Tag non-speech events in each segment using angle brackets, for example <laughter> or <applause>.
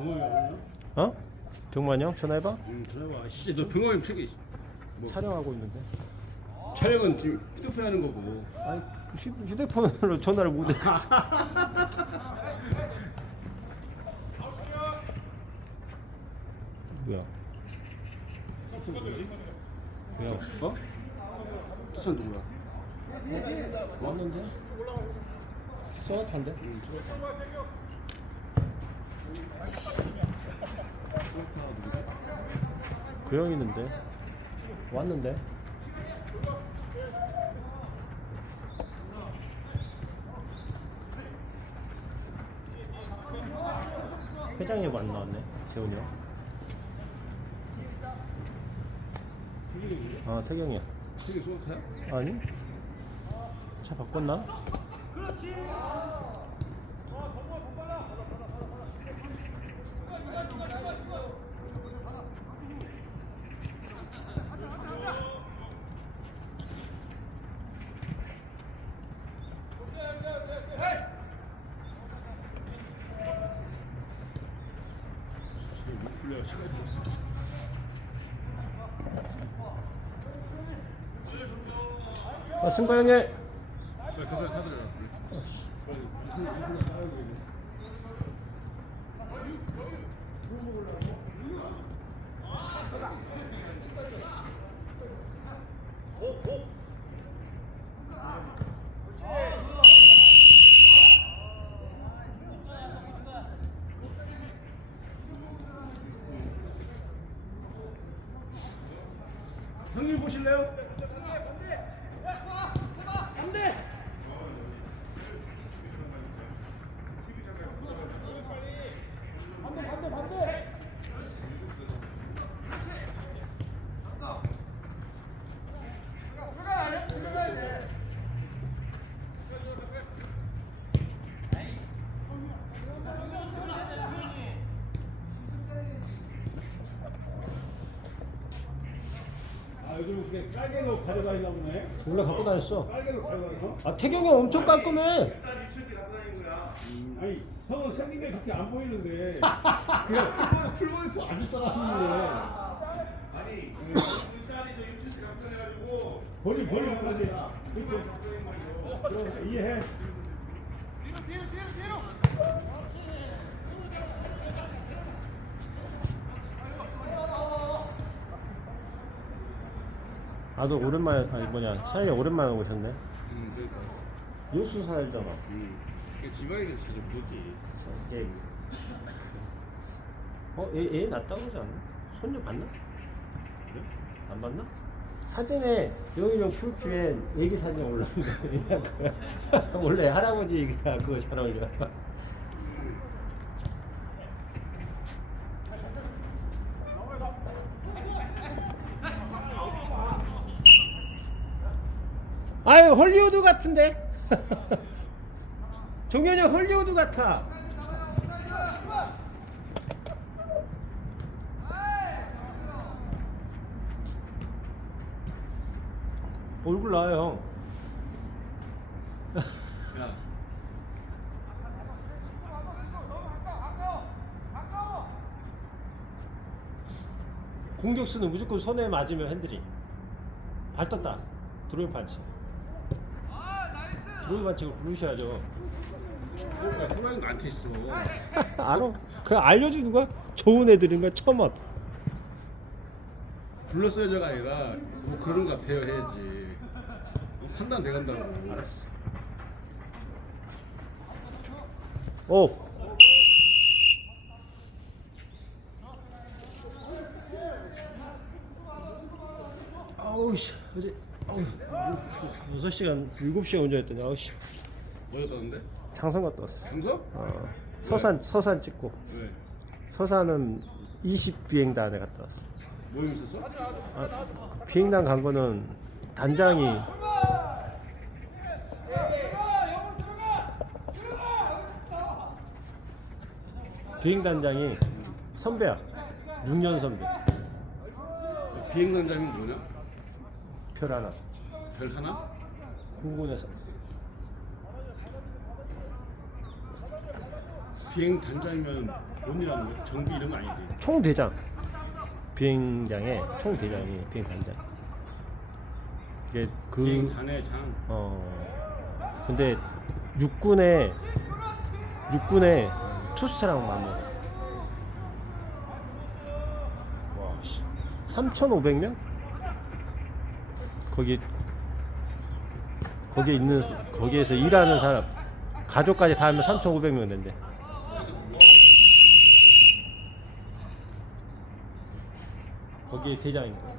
병원이? 어? 병만이 형 전화해봐. 응, 전화와. 씨, 너 병원이 책이. 뭐 촬영하고 있는데. 촬영은 지금 휴대폰 하는 거고. 아니 휴, 휴대폰으로 전화를 못 해. <laughs> 뭐야? 뭐야? 어? 추천 누구야? 왔는데? 쏘아탄데? 그 형 있는데 왔는데 회장님 안 나왔네 재훈이 형. 아 태경이야. 책이 소타야? 아니? 차 바꿨나? 풀려 시간이 됐어. 아 승과 형님. 빨리 가서 타들어. 형님 보실래요? 아 요즘 그게 깔개도 가져다니나 보네. 원래 갖고 다녔어. 깔개도 가져다니나? 아 태경이 형 엄청 깔끔해. 일단 이철기 갖고 다니는 거야. 음, 아니 형은 생긴 게 그렇게 안 보이는데 <laughs> 그냥 풀만에서 아주 사람인데 아니, 우리 딸이 저 이철기 갖고 다녀가지고. 그렇죠. 그럼 이해해. 아도 오랜만에 아니 뭐냐 차이 오랜만에 오셨네. 음 그러니까. 요수 살잖아. 음. 지방에서 자주 보지. 게임. 어, 얘, 얘 낫다고 하지 않나? 손녀 봤나? 그래? 안 봤나? 사진에 영희 형 프로필에 애기 사진 그냥 그 <laughs> 원래 할아버지가 그거 잘 어울려. 아유 헐리우드 같은데? <laughs> 종현이 형 헐리우드 같아. 얼굴 나와요 형. 야. 공격수는 무조건 손에 맞으면 핸들이. 발 떴다. 드로잉 판치. 드로잉 판치가 부르셔야죠. 그러니까 호랑이 나한테 있어. <laughs> 알아. 그 알려주는 거야? 좋은 애들인가 처음 왔. 불렀어야지가 아니라 뭐 그런 것 같아요 해야지. 판단 돼 간다고. 오. 아우 씨 어제 여섯 시간 일곱 시간 운전했더니 아씨 어디 뭐 갔다 왔는데? 장성 갔다 왔어. 장성? 어, 서산 서산 찍고 왜? 서산은 20 비행단 안에 갔다 왔어. 모임 있었어? 그 비행단 간 거는 단장이 비행단장이 선배야. 6년 선배. 비행단장이 뭐냐? 별 하나. 별 하나? 공군에서. 비행 단장이면 뭔일 하는 거야? 정비 이런 거 아니지? 총대장. 비행장의 총대장이 비행 단장. 이게 그 비행 단의 장. 어 근데 육군에 육군에 투스타랑 맞는 와 3,500명? 거기 거기에 있는 거기에서 일하는 사람 가족까지 다 하면 3,500명 된대. 거기에 대장인 거야.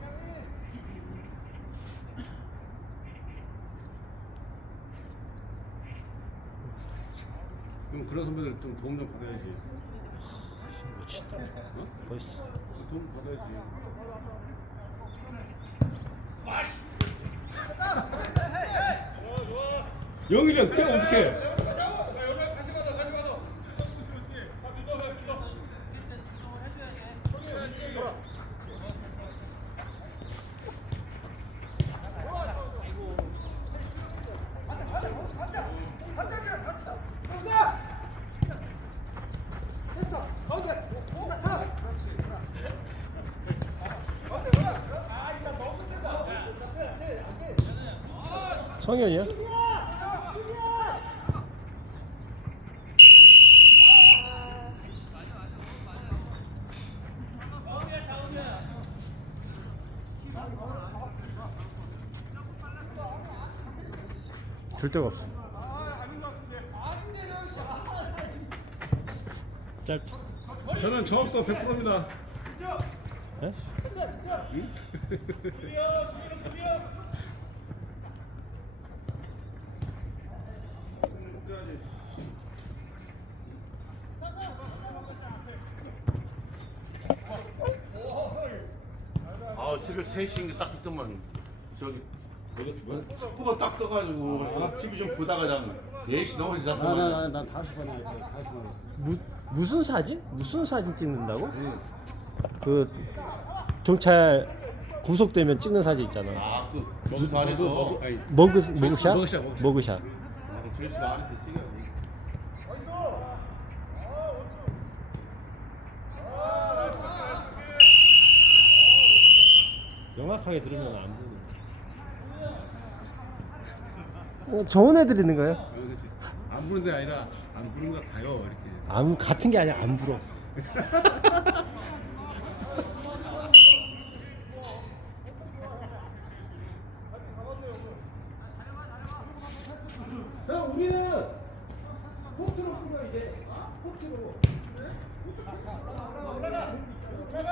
그럼 그런 선배들 좀 도움 좀 받아야지. 멋있다. 어? 멋있어. 도움 받아야지. 영일이 형 태워 어떡해? 성현이야? 데가 없어. 짧. 저는 정확도 100%입니다. 에? 아 새벽 3시인가 딱 했더만 저기 속보가 딱 떠가지고 그래서 TV 좀 보다가 그냥 4시 넘어서 잤더만 나나 다시 보내 다시 보내. 무, 무슨 사진? 무슨 사진 찍는다고? 그 경찰 구속되면 찍는 사진 있잖아. 아그 주소 안에서 아니, 머그 머그샷? 머그샷, 머그샷. 머그샷. 아, 주소 안에서 찍어 명확하게 들으면 안보는. 어, 좋은 애들 있는 거예요? 안 부는 게 아니라 안 부는 거 가요 이렇게. 안 같은 게 아니라 안 불어. 형 우리는 포트로 꾸며 이제 포트로. 플레이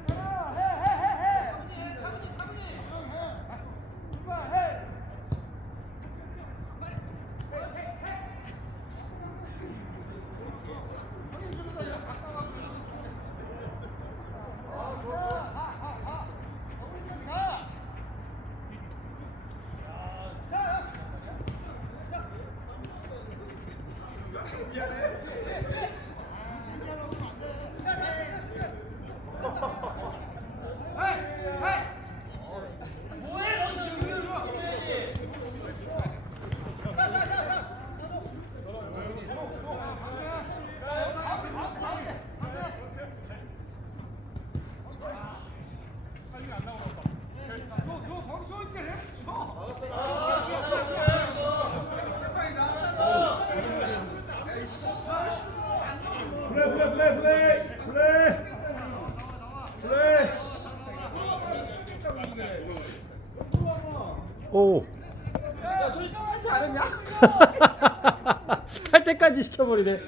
탈 때까지 시켜버리네.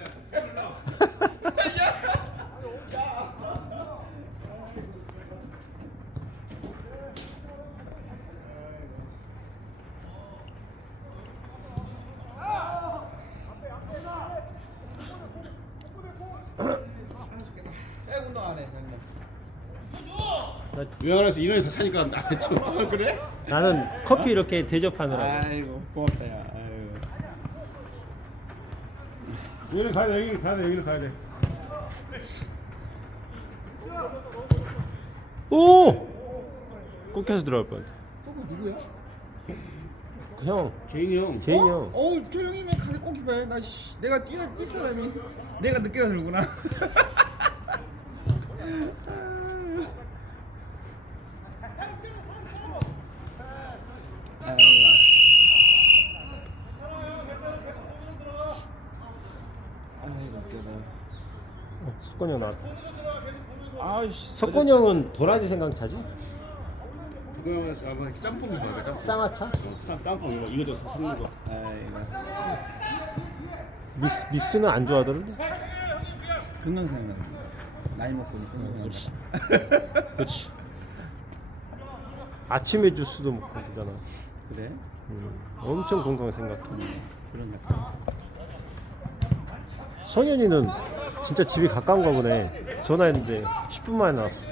운동 안 해. 요양원에서 인원에서 사니까 나 대충. 아, 그래? 나는 커피 이렇게 대접하느라고. 아이고 고맙다 야. 아이고. 여기는 가야 돼. 여기는 가야 돼. 여기는 가야 돼. 오! 꺾여서 들어갈 뻔. 그거 누구야? 그 형, 제인이 형. 제인이 어? 형. 어우 저 형이 왜 칼을 꼭 입어요? 나 씨, 내가 뛰어 뛸 사람이 내가 늦게 들구나. <laughs> 어, 석건이 형 나왔다. 아이씨. 석건이 형은 도라지 생강차지? 그거 아마 짬뽕이 좋아해. 짬뽕. 쌍화차? 어, 쌈 짬뽕 이거 이거 저 섞는 거. 아이고. 믹스, 믹스는 안 좋아하더라는데? 건강 생각. 나이 먹고 이제 건강 그렇지. 생각. 그렇지. 아침에 주스도 먹고 그러잖아. 그래? 음, 엄청 건강 생각해. 그런 것 같아. 성현이는 진짜 집이 가까운가 보네. 전화했는데 10분 만에 나왔어.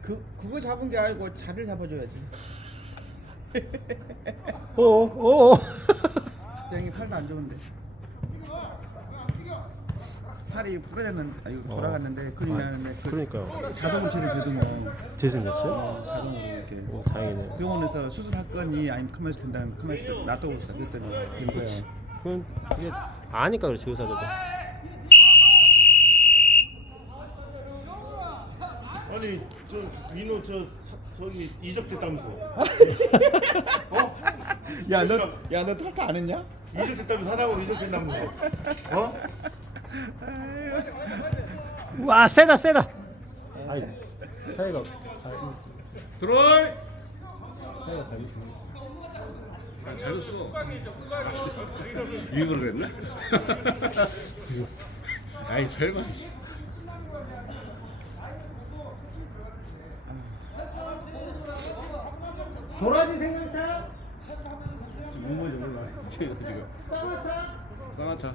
그 그거 잡은 게 아니고 자를 잡아줘야지. 어어 어어. 형이 팔도 안 좋은데. 팔이 부러졌는데, 아 이거 돌아갔는데 큰일 나는데 그 그러니까요. 자동으로 제대로 되더만 재생됐어요? 자동으로 이렇게. 오 다행이네. 병원에서 수술할 거니 아니면 가만히 된다면 있어 놔두고 있어 그랬더니 된 거야. 그건 이게 아니까 그렇지 의사들도. 아니 저 민호 저 사- 저기 이적됐다면서 <laughs> 야너 야 너 탈타 안 했냐? 이적됐다면서 하나고 이적됐다면서 어? 와 세다 세다. 아이 사이가 들어와. 사이가 아, 잘했어. 유익을 했나? 아이 설마. 도라지 생강차? 지금 뭔지 몰라. 지금 지금. 쌍화차. 쌍화차.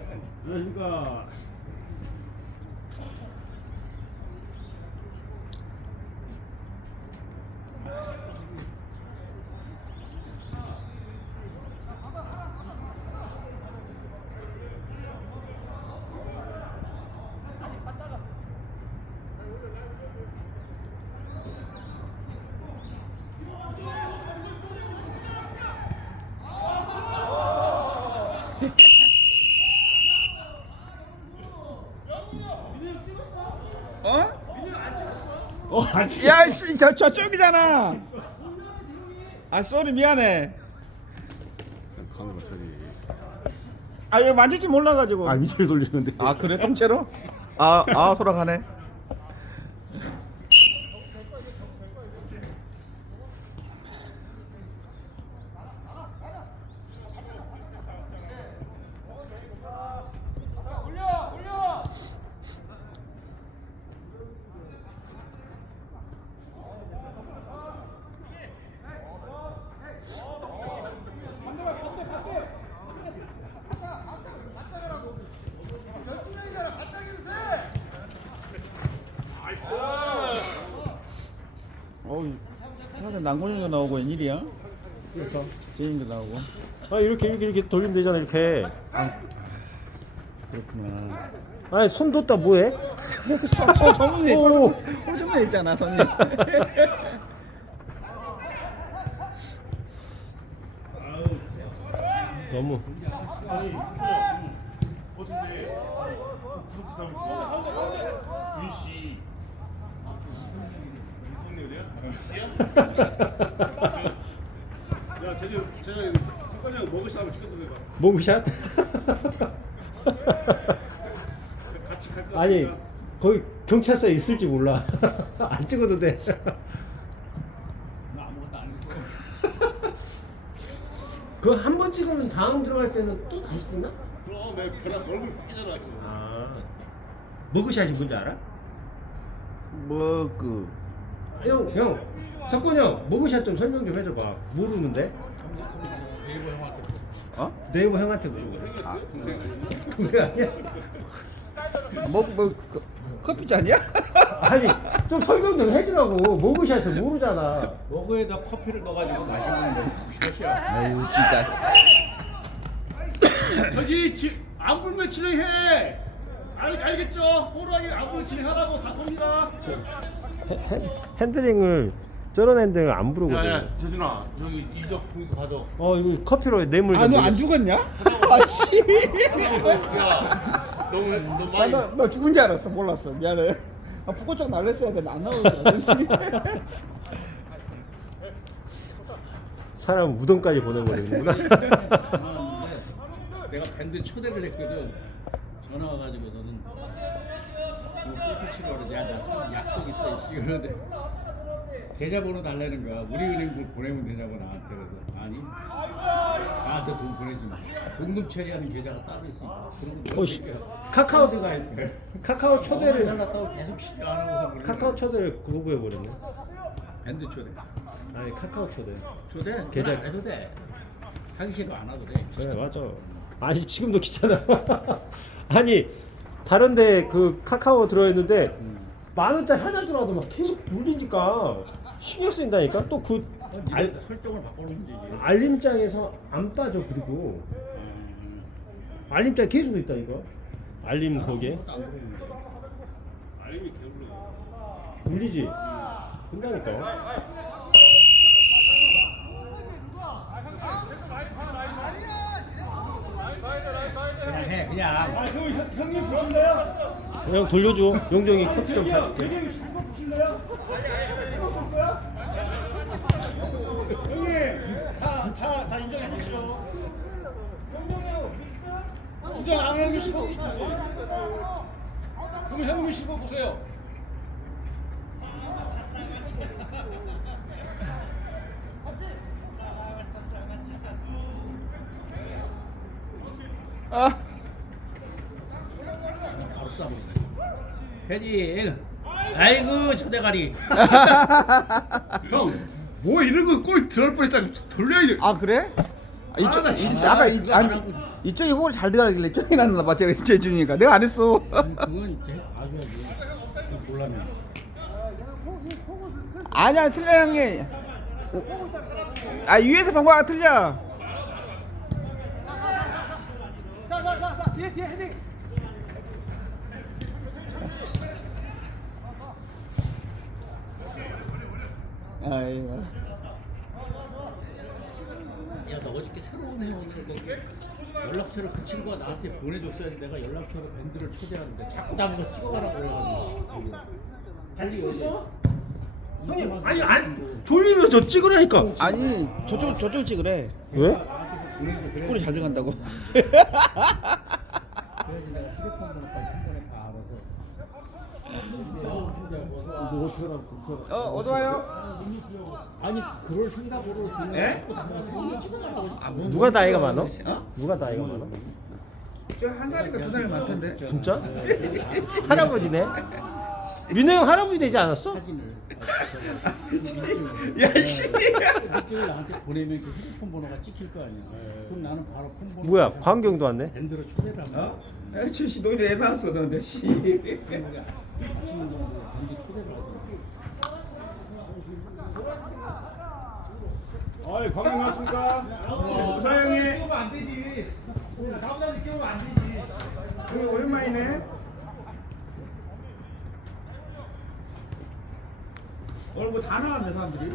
야, 씨, 저 저 쪽이잖아. 아, 쏘리 미안해. 가는 거 저기. 아, 이거 만질 줄 몰라가지고. 아 위치를 돌리는데. 아 그래 통째로? 아, 아 돌아가네. 어우, 난고이가 나오고 웬일이야? 그러니까 제인도 나오고. 아 이렇게 이렇게 이렇게 돌리면 되잖아 이렇게. 그렇구나. 아니 손 뒀다 뭐해? <laughs> 손. 손에 있잖아 손이. 너무. 어떻게 구속수당서 윤씨 무슨 일이야? 윤씨야? 야 제주 제주 형 먹을 사람 시켜드려봐. 몽샷? 같이 갈거 아니 거기 경찰서에 있을지 몰라. <laughs> 안 찍어도 돼. 나 아무것도 안 했어. <laughs> 그 한 번 찍으면 다음 들어갈 때는 또 다시 찍나? 그럼 내 배가 얼굴 빠져나. 아 머그샷이 뭔지 알아? 뭐그 형, 형, 석권 형, 머그샷 좀 설명 좀 해줘봐. 모르는데? 어? 네이버 형한테 물어보래. 형이었어요? 동생 아니야? 동생 아니야? 뭐 뭐 그, 커피 잔이야? 아니, 좀 설명 좀 해주라고. 머그샷을 모르잖아. 먹어에다 커피를 넣어가지고 마시는 거. 아유 진짜 <coughs> 저기 지, 안불면 진행해. 알, 알겠죠? 호루하게 안불 진행하라고 다 겁니다. 핸드링을 저런 핸드링을 안 부르거든. 야야 재준아 저기 이적 분수 가져 어 이거 커피로 뇌물. 아 너안좀 죽었냐? <laughs> 아 씨 야 너무 너무 많이 나너 너 죽은 줄 알았어 몰랐어 미안해 아 북고쪽 날렸어야 되는데 안 나오더라 열심히 <laughs> 사람 우동까지 보내버리는구나. <laughs> 내가 밴드 초대를 했거든. 전화 와가지고 너는 뭐 골프 치러 그래. 야, 나 사- 약속 있어. 씨. 그러는데 계좌번호 달라는 거야. 우리 은행 뭐 보내면 되냐고 나한테 그래서 아니 나한테 돈 보내지 마. 공금 처리하는 계좌가 따로 있으니까. 그리고 어 씨, 카카오 카카오드가 했대. 카카오 초대를 잘났다고 계속 시켜 안 하고서 그러는 카카오. 초대를 그거 해버렸네. 밴드 초대. 아니 카카오 초대. 초대 계좌- 계좌 안 해도 돼. 하기 싫어 안 해도 돼. 그래 맞아. 아니 지금도 귀찮아. <laughs> 아니 다른데 그 카카오 들어있는데 만 원짜리 하나 들어와도 막 계속 울리니까 신경 쓰인다니까. 또 그 알, 설정을 바꿔놓으면 되지. 알림장에서 안 빠져 그리고 음, 알림장 계속 있다니까. 알림 거기에. 알림이 개불러. 울리지. 그러니까. 그냥 해 그냥. 아, 형, 형, 형님 보실래요? 그냥 돌려줘. 영정이 커피 좀 사줄게. 형님 신고 보실래요? 신고 볼 거야? 형님, 다, 다, 다 인정해 주시죠. 인정 안 하면 신고 보시지. 그럼 형님 신고 보세요. 아 바로 싸고 있어. 패디. 아이고 저대가리. <laughs> 형, 뭐 이런 거꼴 들어갈 뻔했잖아. 돌려야 돼. 아 그래? 아, 이쪽 나 이, 진짜 아까 이, 그거 안 아니 하고. 이쪽이 홀이 잘 들어가길래 이쪽이 났나 봐 제가 이쪽에 주니까 내가 안 했어 아니, 그건. 아니야 틀려 형님 아 위에서 방법가 틀려 아이고 야, 너 어저께 새로운 회원을 거기 연락처를 그 친구가 나한테 보내줬어야지 내가 연락처로 밴드를 초대하는데 자꾸 나보고 찍어가라고 그래가지고. 잘 찍고 있어? 형님, 아니 안 돌리면 저 찍으라니까. 아니 저쪽 저쪽 찍으래. 왜? 꼴이 잘 들어간다고. 그래야지 내가 휴대폰 번호까지 한 번에 다 알아서. 어 어서 와요 아니 그럴 생각으로 예? 아, 뭐, 누가 나이가 많어? 어? 누가 나이가 많어? 저한 살인가 두살 많던데 진짜? 할아버지네. 민호 형 할아버지 되지 않았어? 사진을 야씨 일주일 나한테 보내면 그 휴대폰 번호가 찍힐 거 아니야 그럼 나는 바로 폰 번호 뭐야 광경도 왔네. 밴드로 초대를 하면 어? 출시 노인이 애 낳았어 너네 씨 밴드 초대를 하더라고 아이, 방금 왔습니까? 사장님 끼우면 안 되지. 다음날 끼우면 안 되지. 오늘 오랜만이네 오늘 뭐 다 나왔네 사람들이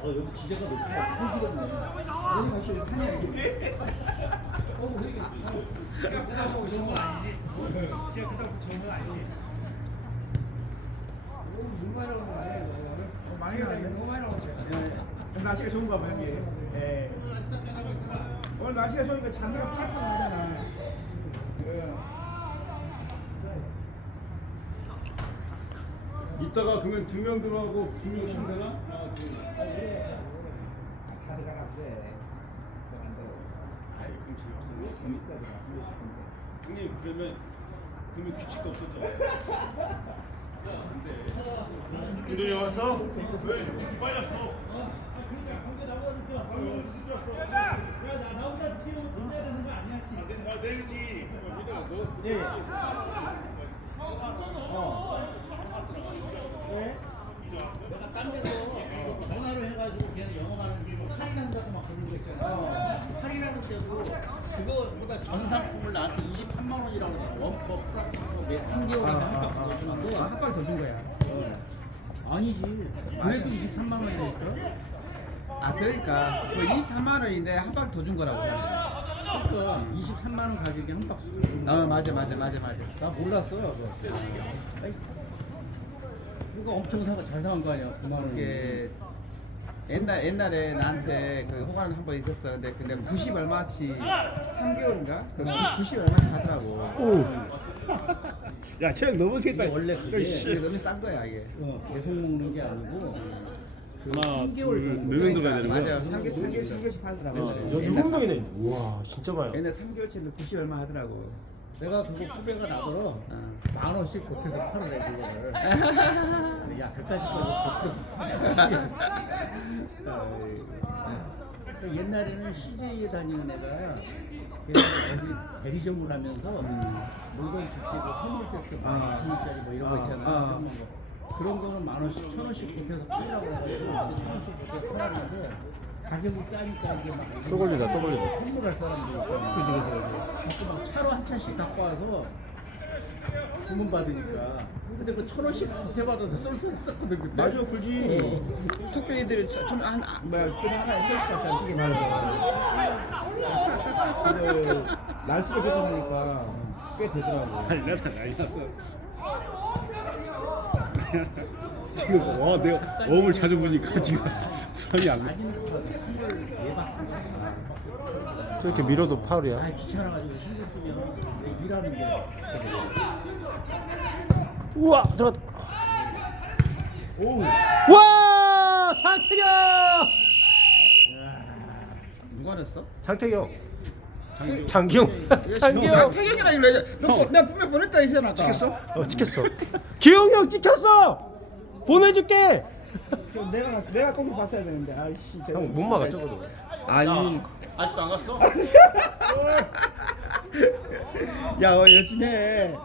어 여기 지대가 높아 큰 길었네 많이 나왔네 날씨가 좋은가 봐 여기 예. 오늘 날씨가 좋으니까 잔디가 팔팔 나잖아 예. 이따가 그러면 두 명 들어가고 두 명 쉬면 되나? 아, 그- 다 들어가면 안 돼. 안 돼. 재밌어 그냥. 형님 그러면 그러면 규칙도 없었죠. 근데 왔어? 왜? 빠졌어. 나 내일지. 예. 어. 왜? 내가 딴 데서 전화로 해가지고 걔는 영업하는 게뭐 할인한다고 막 그런 거 있잖아. 할인하는 데도 그거보다 전 상품을 나한테 23만 원이라고 그러잖아. 원퍼 플러스 매 3개월에 아, 한박 아, 넣어주는데 아, 한발 더준 거야. 아니지. 그래도 23만 원이나 있어. 아 그러니까 그 23만 원인데 한발더준 거라고. 그러니까 23만 원 가격에 한 박스. 어 맞아 맞아 맞아 맞아. 나 몰랐어요. 그거 엄청 사가 잘 사간 거 아니야? 9만 원. 이게 옛날 옛날에 나한테 그 호감 한번 있었어. 근데 근데 90 얼마치 3개월인가? 그 90 얼마치 하더라고. 오. 야, 체력 넘어지겠다. 이게 원래 그게 이게 너무 싼 거야 이게. 어, 계속 먹는 게 아니고 하나, 3개월 둘, 정도. 네명 들어가야 되는 거야? 맞아. 3개월 3개월 3개월씩 팔더라고. 여기 한 명이네. 우와 진짜 많아. 옛날 3개월치인데 90 얼마 하더라고. 내가 그거 후배가 나더러 어. 만 원씩 보태서 팔아내 그거를. 야, 180불 보태. 옛날에는 CJ에 다니는 애가 대리점을 하면서 물건 집기고 선물 세트 만 아. 원짜리 뭐 이런 거 있잖아. 아. 그런 거. 그런 거는 만 원씩, 천 원씩 보태서 팔려고 해가지고 천 원씩 보태서 팔았는데 가격이 싸니까 이게 막 또 걸리다, 또 걸리다. 선물할 사람들 있잖아. 그지 그지. 막 차로 한 차씩 갖고 와서 주문 받으니까. 근데 그 천 원씩 보태받아도 쏠쏠 했었거든 그때. 맞아, 그지. 특별히들 천한 아, 뭐야 그거 하나에 천씩 샀어, 솔직히 말해서. 근데 날씨가 계속하니까 꽤 되더라고. 난리 났어, 난리 났어. <laughs> 지금 와 내가 어음을 자주 보니까 지금 <laughs> 선이 안 나. 저렇게 밀어도 아 파울이야. 귀찮아가지고 신경 쓰면 내 일하는 게. 우와 들어갔다. 와 장태경. 누가 냈어? 장태경. 장기용. 장기용. 태경이라 이래. 너 내가 분명 보냈다 했잖아. 찍혔어? 어 찍혔어. 기용이 형 찍혔어. 보내줄게. 내가 내가 꼭 봤어야 되는데. 아이씨. 형 못 막아 적어도. 아니. 아직도 안 갔어? <laughs> 야, 어, 열심히 해. 야,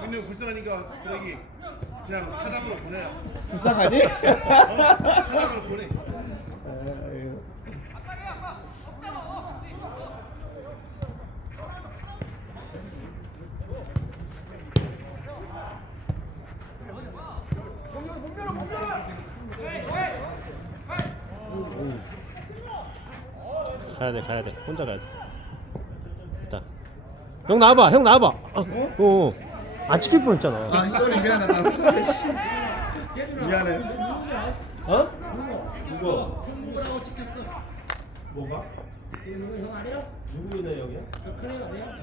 근데 불쌍하니까 저기 그냥 사당으로 보내. 불쌍하니? 사당으로 보내. 아유. 가야 돼 가야 돼 혼자 가야 돼. 됐다. 형 나와봐 형 나와봐. 어. 어. 안 찍힐 뻔했잖아. 아, 쏘리 미안하다. 씨. 미안해. 어? 승부라고 찍혔어. 뭐가? 형 아니야? 누구네 형이야? 그래 아니야?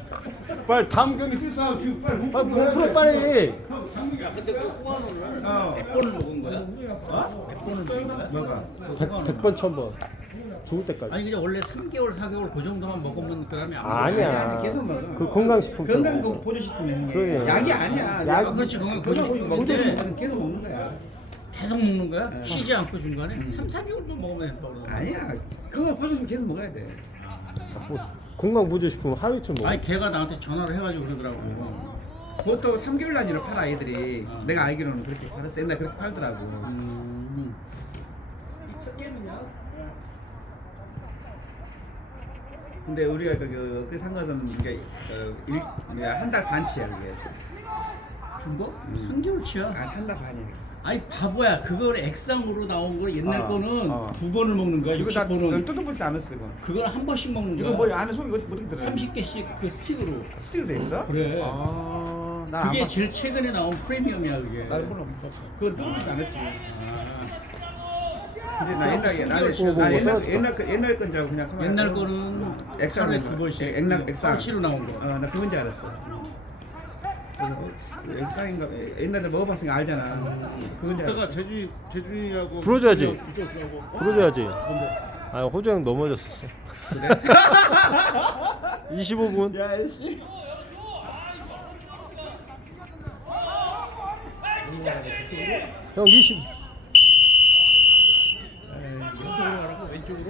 빨리 다음 경기 뛸 사람 지금 빨리 아, 뭐 풀어 빨리. 야 근데 그 호환호를 어. 몇 번을 먹은 거야? 몇 번을 먹은 거야? 뭐가? 100, 번 1000번. 죽을 때까지. 아니 그냥 원래 3개월 4개월 그 정도만 먹으면 그 다음에 안 먹어. 아니야. 아니, 계속 먹어. 그 건강식품. 건강 보- 보조식품이 그래. 약이 아니야. 약- 아, 그렇지 건강 보조식품 보조식품 은 계속 먹는 거야. 계속 먹는 거야? 쉬지 않고 중간에 3, 4개월만 먹으면 된다고. 아니야. 건강 보조식품 계속 먹어야 돼. 건강 보조식품 하루 이틀 먹어. 아니 걔가 나한테 전화를 해가지고 그러더라고. 보통 3개월 단위로 팔아 아이들이. 내가 알기로는 그렇게 팔았어. 옛날 그렇게 팔더라고. 음. 근데 우리가 그, 그 상관은 이게 한달 반치야 그게. 준 거? 3개월치야. 아, 한달 반이야. 아니 바보야 그걸 액상으로 나온 거 옛날 아, 거는 아. 두 번을 먹는 거야 이거 다 60번은 뜯어보지 않았어 이거. 그걸 한 번씩 먹는 거야 이거 뭐 안에 속이 어떻게 들어? 30개씩 그 스틱으로 스틸 돼 있어? 그래 아, 나 그게 아마- 제일 최근에 나온 프리미엄이야 그게 나 이거는 못 봤어. 그건 뜯어보지 않았지. 근데 나 옛날에 뭐, 나 옛날 뭐 옛날 거 옛날 건줄 알고 그냥 옛날 거는 액상 하루에 거. 두 번씩 예, 액상 액상. 설치로 나온 거 어, 나 그건 줄 알았어. 그래서 그 액상인가 옛날에 먹어봤으니까 알잖아. 그건 줄 알았어. 이따가 재준이 재준이하고 불어줘야지. 이쪽 하고 불어줘야지. 아 호주 형 넘어졌었어. 25분. <laughs> 야 씨. 형 20. 왼쪽으로 가라고 왼쪽으로